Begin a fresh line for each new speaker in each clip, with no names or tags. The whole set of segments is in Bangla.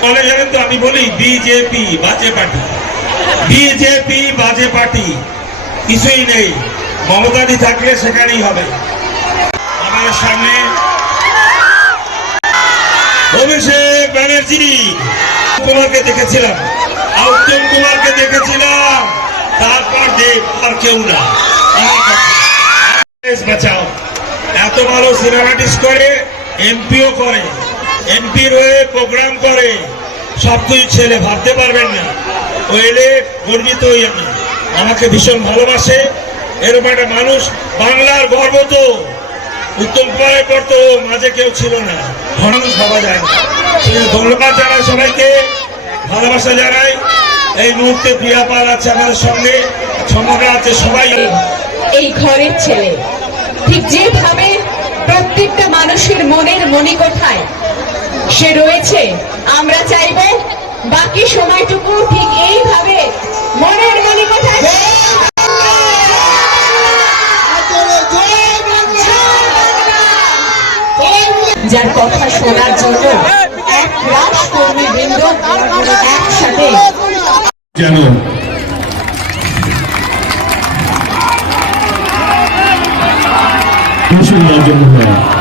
বলে জানেন তো, আমি বলি বিজেপি বাজে পার্টি। বিজেপি বাজে পার্টি। কিছুই নেই। মমতাদি থাকলে সেখানেই হবে। আমার সামনে অভিষেক ব্যানার্জি কুমারকে দেখেছিলাম। আর উত্তম কুমারকে দেখেছিলাম। তারপর দেব, আর কেউ না। বাঁচাও। এত ভালো সিনেমাটিস করে, এমপিও করে। এমপির হয়ে প্রোগ্রাম করে, সব কিছু ছেলে ভাবতে পারবেন না। ও এলে গর্বিত হই আমি। আমাকে ভীষণ ভালোবাসে। এরকম একটা মানুষ বাংলার গর্ব তো। উত্তম কুমারের পর তো মাঝে কেউ ছিল না। মানুষ ভাবা যায় না। ধন্যবাদ জানাই সবাইকে, ভালোবাসা জানাই। এই মুহূর্তে প্রিয়া পাল আছে আমাদের সঙ্গে। সমগ্র আছে সবাই
এই ঘরের ছেলে। ঠিক যেভাবে প্রত্যেকটা মানুষের মনের মণিকোঠায় সে রয়েছে। আমরা চাইব বাকি সময়টুকু ঠিক এইভাবে মনের মণিকোঠায় যার কথা শোনার জন্য এক রাশ কর্মী বৃন্দ একসাথে
কেন মুসলমান জন্য হয়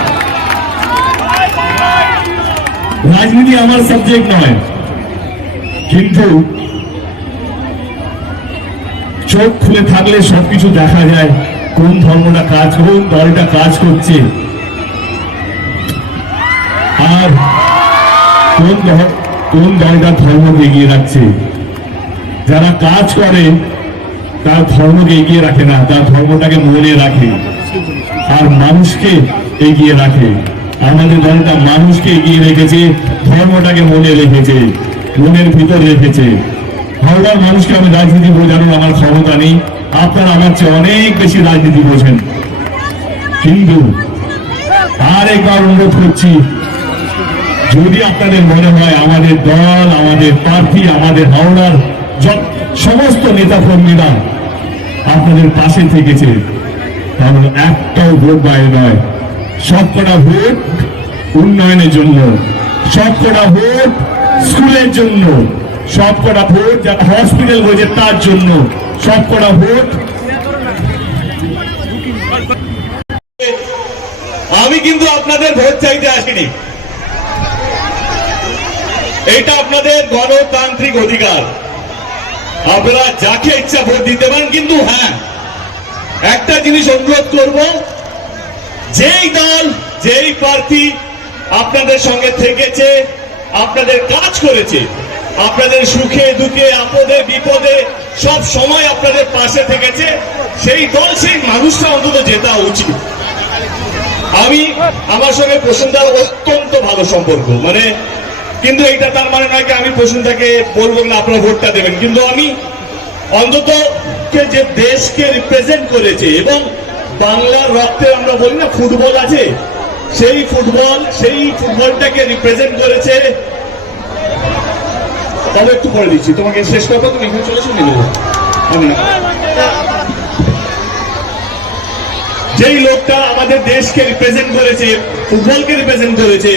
রাজনীতি আমার সাবজেক্ট নয়। কিন্তু চোখ খুলে থাকলে সবকিছু দেখা যায়, কোন ধর্মটা কাজ কোন দলটা কাজ করছে। আর কোন কোন দলটা ধর্মকে এগিয়ে রাখছে। যারা কাজ করে, তার ধর্মকে এগিয়ে রাখে না, তার ধর্মটাকে মনে রাখে। আর মানুষকে এগিয়ে রাখে। আমাদের দলটা মানুষকে এগিয়ে রেখেছে, ধর্মটাকে মনে রেখেছে, মনের ভিতর রেখেছে। হাওড়ার মানুষকে আমি রাজনীতি বোঝানোর আমার ক্ষমতা নেই। আপনারা আমার চেয়ে অনেক বেশি রাজনীতি বোঝেন কিন্তু আর একবার অনুরোধ করছি, যদি আপনাদের মনে হয় আমাদের দল, আমাদের প্রার্থী, আমাদের হাওড়ার সমস্ত নেতা কর্মীরা আপনাদের পাশে থেকেছে, তাহলে একটাও ভোট বাইরে নয়। সবকটা ভোট উন্নয়নের জন্য সবকটা ভোট স্কুলের জন্য সবকটা ভোট যারা হসপিটাল হয়েছে তার জন্য সবকটা ভোট
আমি কিন্তু আপনাদের ভোট চাইতে আসিনি। এটা আপনাদের গণতান্ত্রিক অধিকার। আপনারা যাকে ইচ্ছা ভোট দিতে পারেন, কিন্তু হ্যাঁ একটা জিনিস অনুরোধ করব যেই দল, যেই প্রার্থী আপনাদের সঙ্গে থেকেছে, আপনাদের কাজ করেছে, আপনাদের সুখে, দুঃখে, আপদে, বিপদে সব সময় আপনাদের পাশে থেকেছে, সেই দল, সেই মানুষটা অন্তত জেতা উচিত। আমি আমার সঙ্গে প্রসন্নতার অত্যন্ত ভালো সম্পর্ক মানে কিন্তু এইটা তার মানে নয় কি আমি প্রসন্নতাকে বলব না আপনারা ভোটটা দেবেন। কিন্তু আমি অন্তত যে দেশকে রিপ্রেজেন্ট করেছে এবং বাংলার রক্তে আমরা বলি না ফুটবল আছে। সেই ফুটবল সেই ফুটবলটাকে রিপ্রেজেন্ট করেছে। তবে একটু পরে দিচ্ছি তোমাকে শেষ কথা তুমি এখানে চলে শুনে নেব আমি যেই লোকটা আমাদের দেশকে রিপ্রেজেন্ট করেছে ফুটবলকে রিপ্রেজেন্ট করেছে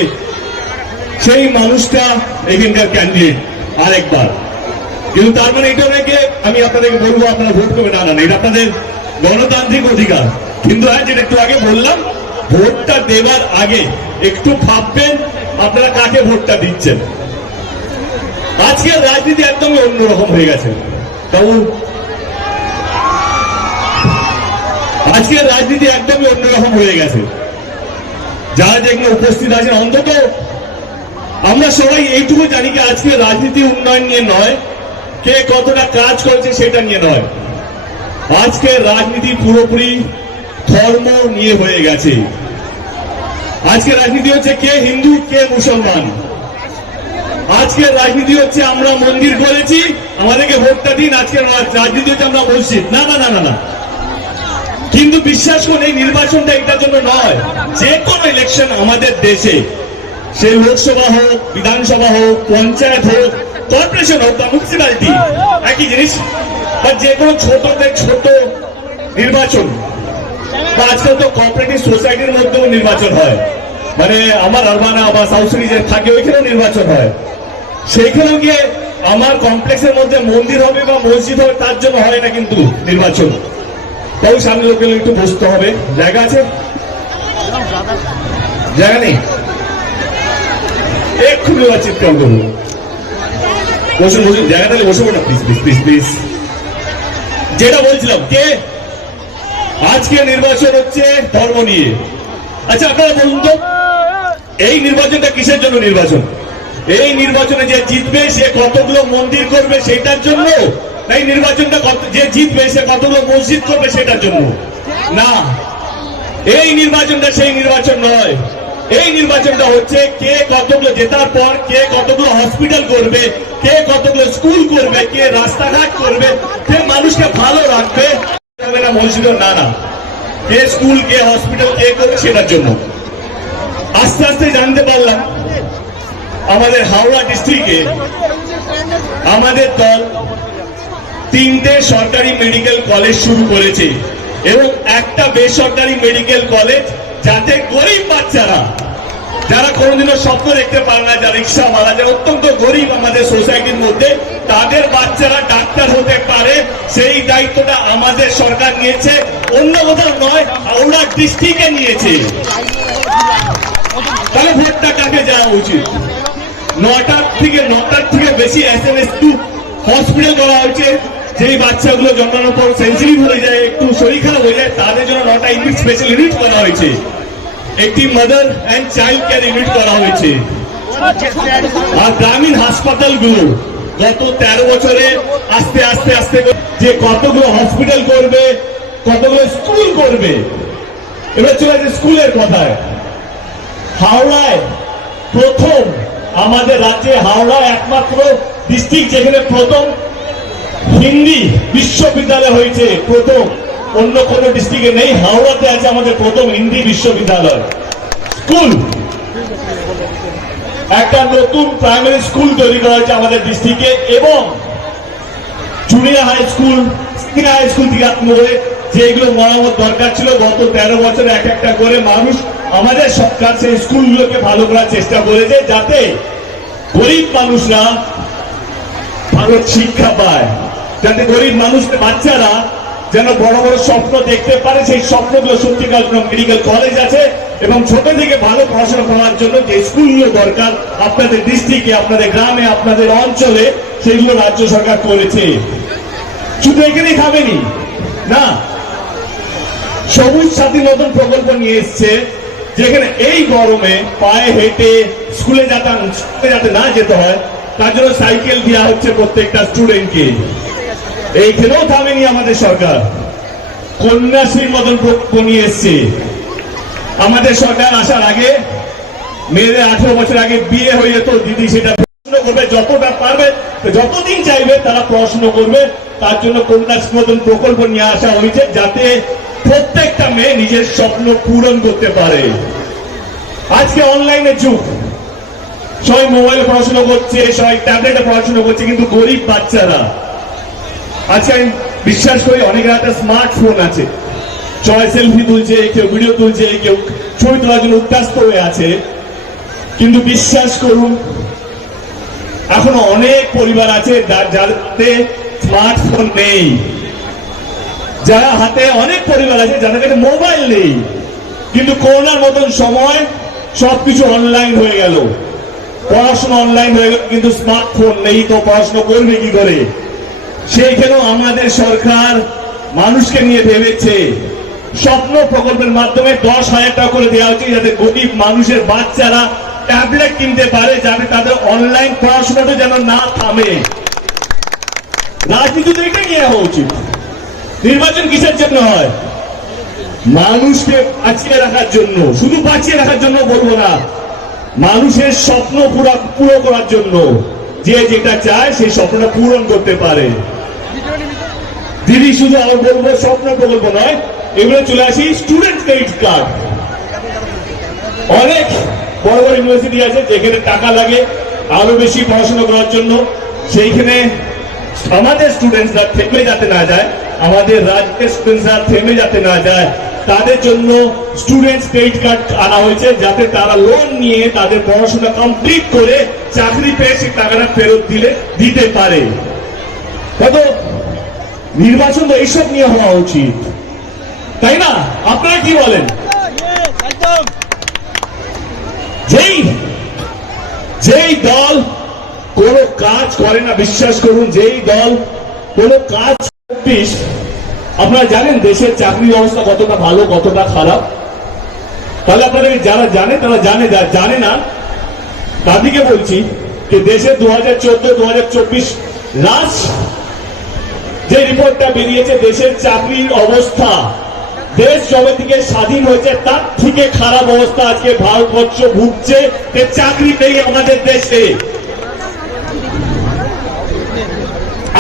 সেই মানুষটা এখানকার ক্যান্ডিডেট আরেকবার। কিন্তু তার মানে এটা নাকি আমি আপনাদেরকে বলব আপনারা ভোট করবেন না না, এটা আপনাদের গণতান্ত্রিক অধিকার। কিন্তু হ্যাঁ যেটা একটু আগে বললাম, ভোটটা দেওয়ার আগে একটু ভাববেন আপনারা কাকে ভোটটা দিচ্ছেন। আজকের রাজনীতি একদমই অন্যরকম হয়ে গেছে। বাবু আজকের রাজনীতি একদমই অন্যরকম হয়ে গেছে। যারা যেখানে উপস্থিত আছেন, অন্তত আমরা সবাই এইটুকু জানি কি আজকে রাজনীতি উন্নয়ন নিয়ে নয়, কে কতটা কাজ করছে সেটা নিয়ে নয়। আজকে রাজনীতি পুরোপুরি ধর্ম নিয়ে হয়ে গেছে। আজকে রাজনীতি হচ্ছে কে হিন্দু, কে মুসলমান। আজকে রাজনীতি হচ্ছে আমরা মন্দির করেছি, আমাদেরকে ভোটটা দিন আজকে রাজনীতি হচ্ছে আমরা মসজিদ। না না না না না। কিন্তু বিশ্বাস করুন, এই নির্বাচনটা এটার জন্য নয়, যে কোনো ইলেকশন আমাদের দেশে, সে লোকসভা হোক, বিধানসভা হোক, পঞ্চায়েত হোক কর্পোরেশন হোক বা মিউনিসিপ্যালিটি একই জিনিস, বা যে কোনো ছোট থেকে ছোট নির্বাচন। আজকাল তো কোঅপারেটিভ সোসাইটির মধ্যেও নির্বাচন হয়। মানে আমার আরবানা বা সাউথ সিটি যে থাকে, ওইখানেও নির্বাচন হয়। সেইখানেও গিয়ে আমার কমপ্লেক্সের মধ্যে মন্দির হবে বা মসজিদ হবে, তার জন্য হয় না কিন্তু নির্বাচন। তাও সামনে লোকের একটু বসতে হবে। জায়গা আছে? জায়গা নেই? এক্ষুনি এবার চিৎকার করব বসুন বসুন, জায়গাটা বসবো না প্লিজ প্লিজ প্লিজ প্লিজ যেটা বলছিলাম, কে? আজকে নির্বাচন হচ্ছে ধর্ম নিয়ে। আচ্ছা আপনারা বলুন তো, এই নির্বাচনটা কিসের জন্য নির্বাচন? এই নির্বাচনে যে জিতবে, সে কতগুলো মন্দির করবে সেটার জন্য? এই নির্বাচনটা যে জিতবে, সে কতগুলো মসজিদ করবে সেটার জন্য? না, এই নির্বাচনটা সেই নির্বাচন নয়। এই নির্বাচনটা হচ্ছে কে কতগুলো জেতার পর কে কতগুলো হসপিটাল করবে, কে কতগুলো স্কুল করবে, কে রাস্তাঘাট করবে, কে মানুষকে হবে হয়েছিল না না কে স্কুল, কে হসপিটাল কে করছে সেটার জন্য। আস্তে আস্তে জানতে পারলাম, আমাদের হাওড়া ডিস্ট্রিক্টে আমাদের দল তিনটে সরকারি মেডিকেল কলেজ শুরু করেছে এবং একটা বেসরকারি মেডিকেল কলেজ যাতে গরিব বাচ্চারা যারা কোনোদিনও স্বপ্ন দেখতে পারে না, যারা রিক্সা মারা যায় অত্যন্ত গরিব আমাদের সোসাইটির মধ্যে, তাদের বাচ্চারা ডাক্তার হতে পারে, সেই দায়িত্বটা আমাদের সরকার নিয়েছে। অন্য কোথাও নয়, হাওড়া ডিস্ট্রিক্টে নিয়েছে। তাহলে ভোটটা কাকে যাওয়া উচিত? নটার থেকে নটার থেকে বেশি S M S to hospital করা হয়েছে। যেই বাচ্চাগুলো জন্মানোর পর সেন্সিটিভ হয়ে যায়, একটু শরীর খারাপ হয়ে যায়, তাদের জন্য নটা ইউনিট স্পেশাল ইউনিট করা হয়েছে। একটি mother and child care unit করা হয়েছে। আর গ্রামীণ হাসপাতালগুলো গত তেরো বছরে আস্তে আস্তে আস্তে যে কতগুলো হসপিটাল করবে, কতগুলো স্কুল করবে, এবার চলে আসে স্কুলের কথায়। হাওড়ায় প্রথম আমাদের রাজ্যে হাওড়া একমাত্র ডিস্ট্রিক্ট যেখানে প্রথম হিন্দি বিশ্ববিদ্যালয় হয়েছে, প্রথম। অন্য কোনো ডিস্ট্রিক্টে নেই, হাওড়াতে আছে আমাদের প্রথম হিন্দি বিশ্ববিদ্যালয়। স্কুল। একটা নতুন প্রাইমারি স্কুল তৈরি করা হয়েছে আমাদের ডিস্ট্রিক্টে এবং junior high school senior high school থেকে আরম্ভ করে যেগুলো মরামত দরকার ছিল, গত তেরো বছরে এক একটা করে মানুষ আমাদের সরকার সেই স্কুলগুলোকে ভালো করার চেষ্টা করেছে যাতে গরিব মানুষরা ভালো শিক্ষা পায়। যাতে গরিব মানুষের বাচ্চারা যেন বড় বড় স্বপ্ন দেখতে পারে, সেই স্বপ্নগুলো সত্যি করার মেডিকেল কলেজ আছে এবং ছোট থেকে ভালো পড়াশোনা করার জন্য যে স্কুলগুলো দরকার আপনাদের ডিস্ট্রিক্টে আপনাদের গ্রামে, আপনাদের অঞ্চলে, সেগুলো রাজ্য সরকার করেছে। শুধু এখানেই খাবেনি না? সবুজ সাথী নতুন প্রকল্প নিয়ে এসছে, যেখানে এই গরমে পায়ে হেঁটে স্কুলে স্কুলে যাতে না যেতে হয়, তার জন্য সাইকেল দেওয়া হচ্ছে প্রত্যেকটা স্টুডেন্টকে এইখানেও থামেনি আমাদের সরকার? কন্যাশ্রীর মতন প্রকল্প নিয়ে এসছে। আমাদের সরকার আসার আগে, মেয়েদের আঠেরো বছর আগে বিয়ে হয়ে যেত, দিদি সেটা পড়াশুনো করবে, যতটা পারবে, যতদিন চাইবে তারা পড়াশুনো করবে। তার জন্য কন্যাশ্রী মতন প্রকল্প নিয়ে আসা হয়েছে যাতে প্রত্যেকটা মেয়ে নিজের স্বপ্ন পূরণ করতে পারে। আজকে অনলাইনে যুগ। সবাই মোবাইলে পড়াশোনা করছে, সবাই ট্যাবলেটে পড়াশোনা করছে, কিন্তু গরিব বাচ্চারা আজকে আমি বিশ্বাস করি অনেকের হাতে স্মার্টফোন আছে। সবাই সেলফি তুলছে, কেউ ভিডিও তুলছে, কেউ ছবি তোলার জন্য উত্তাস্ত হয়ে আছে। কিন্তু বিশ্বাস করুন, এখনও অনেক পরিবার আছে যাতে স্মার্টফোন নেই। যারা হাতে অনেক পরিবার আছে, যাদের কাছে মোবাইল নেই। কিন্তু করোনার মতন সময় সবকিছু অনলাইন হয়ে গেল। পড়াশোনা অনলাইন হয়ে গেল, কিন্তু স্মার্টফোন নেই, তো পড়াশোনা করবে কি করে? সেইখানেও আমাদের সরকার মানুষকে নিয়ে ভেবেছে। স্বপ্ন প্রকল্পের মাধ্যমে দশ হাজার টাকা করে দেওয়া হচ্ছে যাতে গরিব মানুষের বাচ্চারা ট্যাবলেট কিনতে পারে, যাতে তাদের অনলাইন পড়াশোনাটা যেন না থামে। রাজনীতি তো এটাই নিয়ে হওয়া উচিত। নির্বাচন কিসের জন্য হয়? মানুষকে বাঁচিয়ে রাখার জন্য। শুধু বাঁচিয়ে রাখার জন্য বলব না, মানুষের স্বপ্ন পুরো করার জন্য। যে যেটা চায় সেই স্বপ্নটা পূরণ করতে পারে। দিদি, শুধু আমার বলব, স্বপ্ন প্রকল্প নয় এগুলো চলে আসি স্টুডেন্ট ক্রেডিট কার্ড অনেক বড় বড় ইউনিভার্সিটি আছে যেখানে টাকা লাগে আরও বেশি পড়াশোনা করার জন্য। সেইখানে আমাদের স্টুডেন্টসরা থেমে যাতে না যায়, আমাদের রাজ্যের স্টুডেন্টসরা থেমে যাতে না যায়। তাদের জন্য স্টুডেন্টস ক্রেডিট কার্ড আনা হয়েছে যাতে তারা লোন নিয়ে তাদের পড়াশোনা কমপ্লিট করে চাকরি পেয়ে সেই টাকাটা ফেরত দিলে, দিতে পারে। নির্বাচন তো এইসব নিয়ে হওয়া উচিত। তাই না? আপনারা কি বলেন? যেই যেই দল কোন কাজ করে না, বিশ্বাস করুন, যেই দল কোন কাজ আপনারা জানেন দেশের চাকরি অবস্থা কতটা ভালো, কতটা খারাপ? তাহলে আপনাদের যারা জানে, তারা জানে যারা জানে না, তাদেরকে বলছি যে দেশে দু হাজার চোদ্দ দু হাজার চব্বিশ লাস্ট যে রিপোর্টটা বেরিয়েছে, দেশের চাকরির অবস্থা, দেশ যবে থেকে স্বাধীন হয়েছে, তার থেকে খারাপ অবস্থা আজকে ভারতবর্ষ ভুগছে যে চাকরি নেই আমাদের দেশে।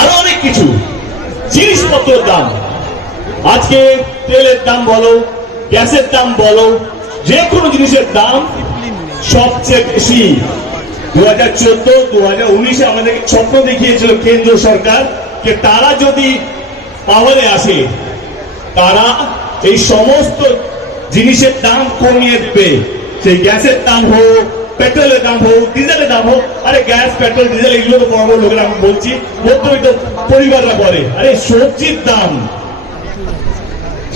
আরও অনেক কিছু। জিনিসপত্রের দাম। আজকে তেলের দাম বলো, গ্যাসের দাম বলো, যে কোনো জিনিসের দাম সবচেয়ে বেশি। দু হাজার চোদ্দ দু হাজার উনিশে আমাদেরকে স্বপ্ন দেখিয়েছিল কেন্দ্র সরকার যে তারা যদি পাওয়ারে আসে, তারা এই সমস্ত জিনিসের দাম কমিয়ে দেবে। সেই গ্যাসের দাম হোক, পেট্রোলের দাম হোক, ডিজেলের দাম হোক, আরে গ্যাস, পেট্রোল, ডিজেল, এগুলো তো বড় বড় লোকেরা, আমি বলছি, মধ্যবিত্ত পরিবাররা করে আরে সবজির দাম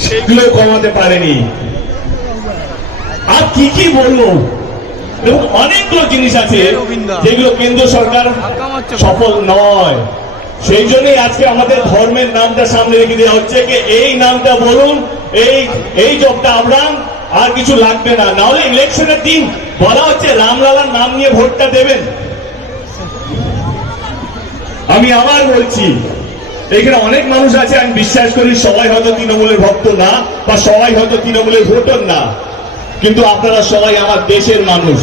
সেগুলো কমাতে পারেনি। আর কি কি বলল এবং অনেকগুলো জিনিস আছে যেগুলো কেন্দ্র সরকার সফল নয়। সেই জন্যই আজকে আমাদের ধর্মের নামটা সামনে রেখে দেওয়া হচ্ছে যে এই নামটা বলুন এই এই জবটা আবরাম আর কিছু লাগবে না। নাহলে ইলেকশনের দিন বলা হচ্ছে রামলালার নাম নিয়ে ভোটটা দেবেন। আমি আবার বলছি এখানে অনেক মানুষ আছে, আমি বিশ্বাস করি সবাই হয়তো তৃণমূলের ভক্ত না, বা সবাই হয়তো তৃণমূলের ভোটার না। কিন্তু আপনারা সবাই আমার দেশের মানুষ।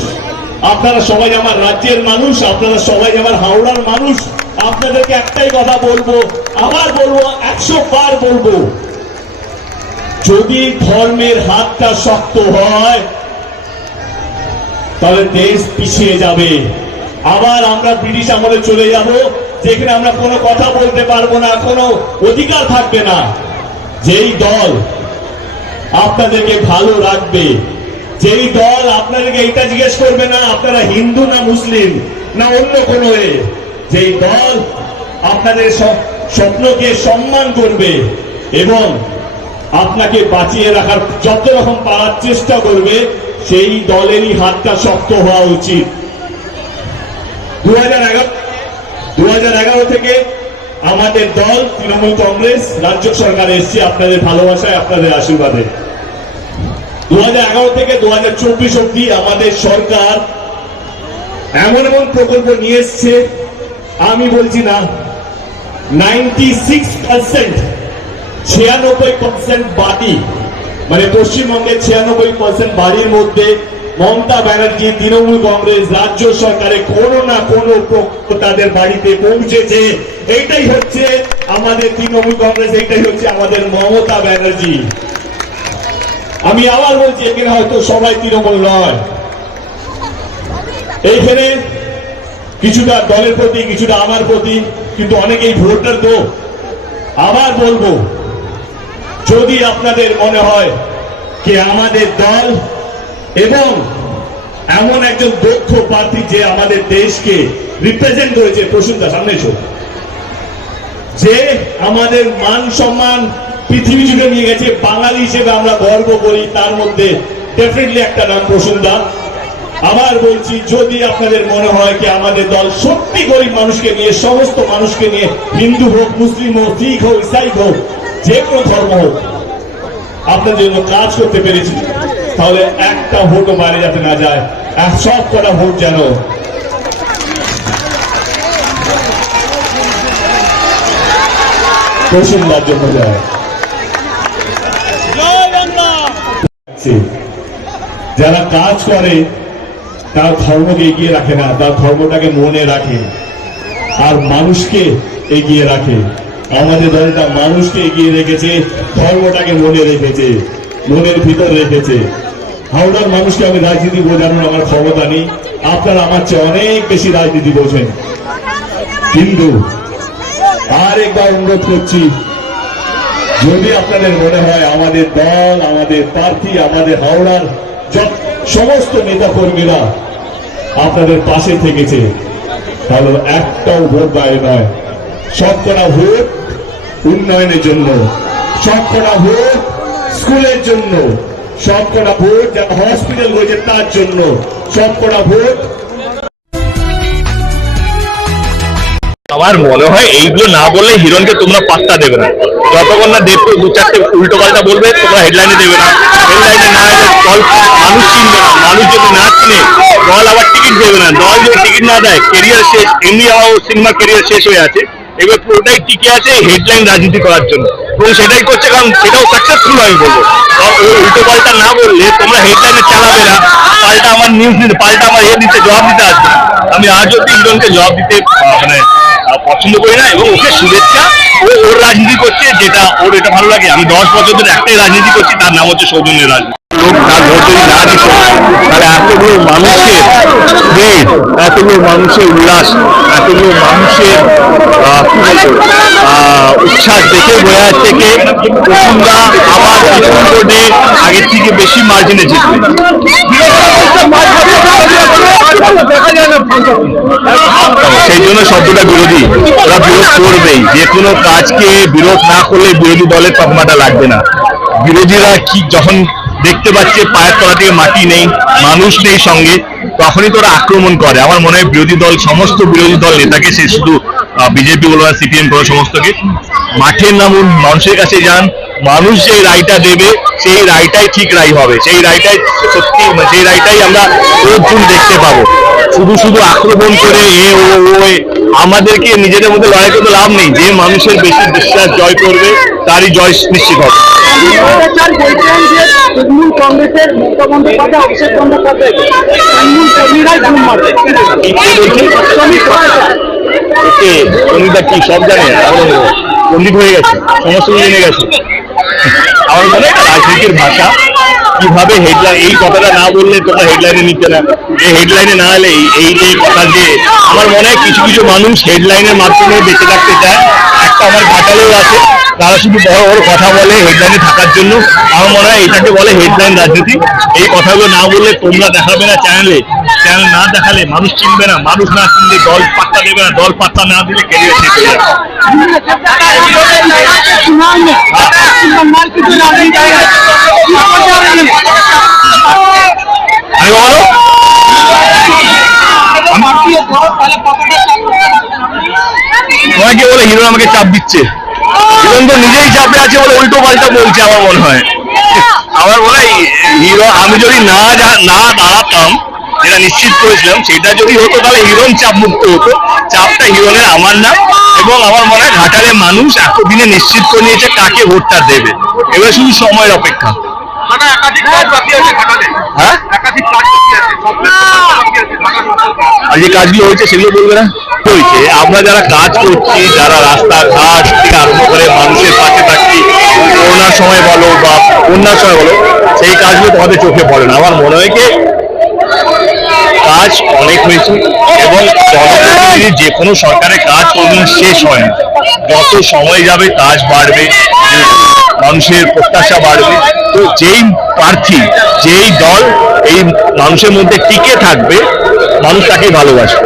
আপনারা সবাই আমার রাজ্যের মানুষ, আপনারা সবাই আমার হাওড়ার মানুষ। আপনাদেরকে একটাই কথা বলব, আবার বলব, একশো বার বলব। যদি ধর্মের হাতটা শক্ত হয়, তাহলে দেশ পিছিয়ে যাবে। আবার আমরা ব্রিটিশ আমলে চলে যাব। যেখানে আমরা কোনো কথা বলতে পারব না, কোনো অধিকার থাকবে না। যেই দল আপনাদেরকে ভালো রাখবে, যেই দল আপনাদেরকে এটা জিজ্ঞেস করবে না, আপনারা হিন্দু না মুসলিম, না অন্য কোনো এ, যেই দল আপনাদের স্বপ্নকে সম্মান করবে এবং আপনাকে বাঁচিয়ে রাখার যত রকম পারার চেষ্টা করবে, সেই দলেরই হাতটা শক্ত হওয়া উচিত। দু হাজার এগারো দু থেকে আমাদের দল, তৃণমূল কংগ্রেস, রাজ্য সরকার এসছে আপনাদের ভালোবাসায়, আপনাদের আশীর্বাদে। দু হাজার এগারো থেকে দু হাজার চব্বিশ অব্দি আমাদের সরকার এমন এমন প্রকল্প নিয়ে এসছে, আমি বলছি না নাইনটি সিক্স পার্সেন্ট ছিয়ানব্বই পার্সেন্ট বাড়ি মানে পশ্চিমবঙ্গের ছিয়ানব্বই পার্সেন্ট বাড়ির মধ্যে মমতা ব্যানার্জি, তৃণমূল কংগ্রেস, রাজ্য সরকারে কোনো না কোনো তাদের বাড়িতে পৌঁছেছে। এইটাই হচ্ছে আমাদের তৃণমূল কংগ্রেস, এইটাই হচ্ছে আমাদের মমতা ব্যানার্জি। আমি আবার বলছি, এখানে হয়তো সবাই তৃণমূল নয়। এইখানে কিছুটা দলের প্রতি, কিছুটা আমার প্রতি, কিন্তু অনেকেই ভোটার তো। আবার বলব, যদি আপনাদের মনে হয় যে আমাদের দল এবং এমন একজন দক্ষ প্রার্থী যে আমাদের দেশকে রিপ্রেজেন্ট করেছে প্রসূনদা সামনে এসো। যে আমাদের মান সম্মান পৃথিবী জুড়ে নিয়ে গেছে, বাঙালি হিসেবে আমরা গর্ব করি, তার মধ্যে ডেফিনেটলি একটা নাম প্রসূনদা আবার বলছি, যদি আপনাদের মনে হয় কি আমাদের দল সত্যি গরিব মানুষকে নিয়ে, সমস্ত মানুষকে নিয়ে হিন্দু হোক, মুসলিম হোক, শিখ হোক, ইসাই হোক, যে কোনো ধর্ম হোক, আপনাদের জন্য কাজ করতে পেরেছি তাহলে একটা ভোটও বাইরে যাতে না যায়। আর সব কটা ভোট যেন প্রসন্নার জন্য যায়। যারা কাজ করে তার ধর্মকে এগিয়ে রাখে না তার ধর্মটাকে মনে রাখে। আর মানুষকে এগিয়ে রাখে। আমাদের দলটা মানুষকে এগিয়ে রেখেছে ধর্মটাকে মনে রেখেছে মনের ভিতর রেখেছে। হাওড়ার মানুষকে আমি রাজনীতি বোঝানোর আমার ক্ষমতা নেই। আপনারা আমার চেয়ে অনেক বেশি রাজনীতি বোঝেন। কিন্তু আর একবার অনুরোধ করছি, যদি আপনাদের মনে হয় আমাদের দল, আমাদের প্রার্থী, আমাদের হাওড়ার সমস্ত নেতা কর্মীরা আপনাদের পাশে থেকেছে, তাহলে একটাও ভোট দায় নয়। সবকটা ভোট উন্নয়নের জন্য, সবকটা ভোট স্কুলের জন্য। সবকটা ভোট যারা হসপিটাল রয়েছে তার জন্য। সবকটা ভোট।
আমার মনে হয় এইগুলো না বললে হিরণকে তোমরা পাত্তা দেবে না। যতক্ষণ না দেখবে দু চারটে উল্টো পাল্টা বলবে, তোমরা হেডলাইনে দেবে না। হেডলাইনে না দল মানুষ চিনবে না। মানুষ যদি না চিনে, দল আবার টিকিট দেবে না। দল যদি টিকিট না দেয় কেরিয়ার শেষ। এমনি সিনেমা কেরিয়ার শেষ হয়ে আছে। এবার পুরোটাই টিকে আছে হেডলাইন রাজনীতি করার জন্য। এবং সেটাই করছে কারণ সেটাও সাকসেসফুল আমি বলব। উল্টো পাল্টা না বললে তোমরা হেডলাইনে চালাবে না। পাল্টা আমার নিউজ দিতে পাল্টা আমার এ দিতে জবাব দিতে আসবে। আমি আজ অব্দি হিরণকে জবাব দিতে মানে পছন্দ করি না এবং ওকে শুভেচ্ছা ও, ওর রাজনীতি করছে, যেটা ওর এটা ভালো লাগে। আমি দশ বছর ধরে একটাই রাজনীতি করছি, তার নাম হচ্ছে সৌজন্যের রাজনীতি। লোক ভোট যদি না দিত, তাহলে এতগুলো মানুষের ভিড়, এতগুলো মানুষের উল্লাস, এতগুলো মানুষের উচ্ছ্বাস দেখে বোঝা যাচ্ছে যে কুসুমদা আবার ভোটে আগের থেকে বেশি মার্জিনে জিতবে। সেই জন্য শব্দটা বিরোধী, ওরা বিরোধ করবেই, যে কোনো কাজকে বিরোধ না করলে বিরোধী দলের তকমাটা লাগবে না। বিরোধীরা কি, যখন দেখতে পাচ্ছে পায়ের তলা থেকে মাটি নেই, মানুষ নেই সঙ্গে। তখনই তোরা আক্রমণ করে। আমার মনে হয় বিরোধী দল, সমস্ত বিরোধী দল, নেতাকে সে শুধু বিজেপি বলো না সিপিএম বলো, সমস্তকে মাঠে নামুন, মানুষের কাছে যান। মানুষ যে রায়টা দেবে, সেই রায়টাই ঠিক রায় হবে। সেই রায়টাই সত্যি মানে সেই রায়টাই আমরা প্রচুর দেখতে পাবো। শুধু শুধু আক্রমণ করে এ, ও ও আমাদেরকে নিজেদের মধ্যে লড়াই করতে লাভ নেই। যে মানুষের বেশি বিশ্বাস জয় করবে, তারই জয় নিশ্চিত হবে।
যে
রাজনীতির ভাষা কীভাবে হেডলাইন এই কথাটা না বললে তোমরা হেডলাইনে নিতে না এই হেডলাইনে না এলে এই- এই যে কথা যে আমার মনে হয় কিছু কিছু মানুষ হেডলাইনের মাধ্যমে বেঁচে থাকতে চায় একটা আমার সকলেও আছে। তারা শুধু বড় বড় কথা বলে হেডলাইনে থাকার জন্য। আমার মনে হয় এটাকে বলে হেডলাইন রাজনীতি। এই কথাগুলো না বললে তোমরা দেখাবে না চ্যানেলে চ্যানেল না দেখালে মানুষ চিনবে না। মানুষ না চিনলে দল পাত্তা দেবে না। দল পাত্তা না দিলে কেরিয়ার শেষ হয়ে যাবে। বলে হিরো আমাকে চাপ দিচ্ছে? তো নিজেই চাপে আছে বলে উল্টো পাল্টা বলছে আমার মনে হয়। আমার মনে হয় হিরো আমি যদি না না দাঁড়াতাম যেটা নিশ্চিত করেছিলাম সেটা যদি হতো তাহলে হিরণ চাপ মুক্ত হতো। চাপটা হিরণের আমার না। এবং আমার মনে হয় ঘাটালের মানুষ এতদিনে নিশ্চিত করে নিয়েছে কাকে ভোটটা দেবে। এবার শুধু সময়ের অপেক্ষা। হ্যাঁ? আর যে কাজগুলো হয়েছে সেগুলো বলবে না? হয়েছে আমরা যারা কাজ করছি, যারা রাস্তাঘাট থেকে আরম্ভ করে মানুষের পাশে থাকছি করোনার সময় বলো বা বন্যার সময় বলো, সেই কাজগুলো তোমাদের চোখে পড়ে না। আমার মনে হয় কাজ অনেক হয়েছে এবং জনপ্রতিনিধি যে কোনো সরকারের কাজ কোনদিন শেষ হয় না। যত সময় যাবে, কাজ বাড়বে, মানুষের প্রত্যাশা বাড়বে। তো যেই প্রার্থী, যেই দল, এই মানুষের মধ্যে টিকে থাকবে, মানুষ তাকেই ভালোবাসবে।